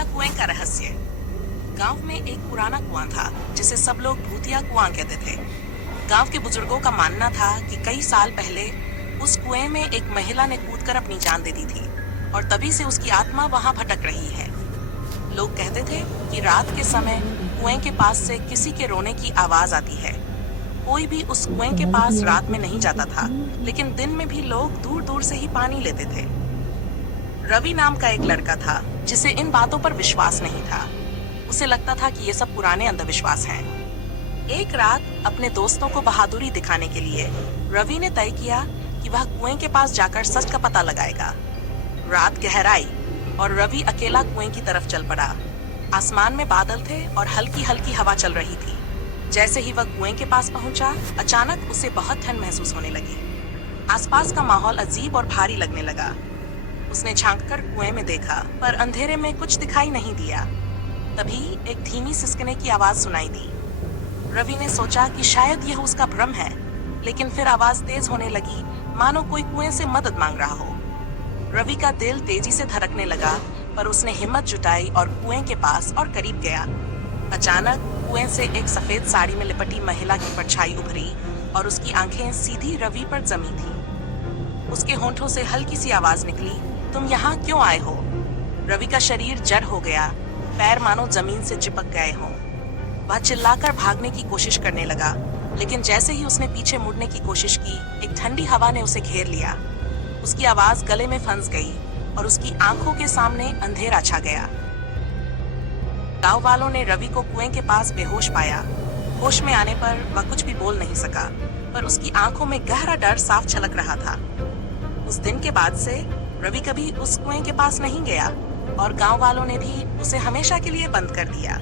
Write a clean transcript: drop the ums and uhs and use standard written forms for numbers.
भूतिया कुएं का रहस्य। गांव में एक पुराना कुआं था जिसे सब लोग भूतिया कुआं कहते थे। गांव के बुजुर्गों का मानना था कि कई साल पहले उस कुएं में एक महिला ने कूदकर अपनी जान दे दी थी और तभी से उसकी आत्मा वहां भटक रही है। लोग कहते थे कि रात के समय कुएं के पास से किसी के रोने की आवाज आती है। कोई भी उस कुएं के पास रात में नहीं जाता था, लेकिन दिन में भी लोग दूर दूर से ही पानी लेते थे। रवि नाम का एक लड़का था जिसे इन बातों पर विश्वास नहीं था। उसे लगता था कि ये सब पुराने अंधविश्वास हैं। एक रात अपने दोस्तों को बहादुरी दिखाने के लिए रवि ने तय किया कि वह कुएं के पास जाकर सच का पता लगाएगा। रात गहराई और रवि अकेला कुएं की तरफ चल पड़ा। आसमान में बादल थे और हल्की हल्की हवा चल रही थी। जैसे ही वह कुएं के पास पहुंचा, अचानक उसे बहुत ठंड महसूस होने लगी। आसपास का माहौल अजीब और भारी लगने लगा। उसने झांककर कुएं में देखा, पर अंधेरे में कुछ दिखाई नहीं दिया। तभी एक धीमी सिसकने की आवाज सुनाई दी। रवि ने सोचा कि शायद यह उसका भ्रम है, लेकिन फिर आवाज तेज होने लगी, मानो कोई कुएं से मदद मांग रहा हो। रवि का दिल तेजी से धड़कने लगा, पर उसने हिम्मत जुटाई और कुएं के पास और करीब गया। अचानक कुएं से एक सफेद साड़ी में लिपटी महिला की परछाई उभरी और उसकी आंखें सीधी रवि पर जमी थी। उसके होंठों से हल्की सी आवाज निकली, तुम यहाँ क्यों आए हो? रवि का शरीर जड़ हो गया, पैर मानो जमीन से चिपक गए हों। वह चिल्लाकर भागने की कोशिश करने लगा, लेकिन जैसे ही उसने पीछे मुड़ने की कोशिश की, एक ठंडी हवा ने उसे घेर लिया। उसकी आवाज गले में फंस गई और उसकी आंखों के सामने अंधेरा छा गया। गांव वालों ने रवि को कुएं के पास बेहोश पाया। होश में आने पर वह कुछ भी बोल नहीं सका, पर उसकी आंखों में गहरा डर साफ झलक रहा था। उस दिन के बाद से रवि कभी उस कुएं के पास नहीं गया और गांव वालों ने भी उसे हमेशा के लिए बंद कर दिया।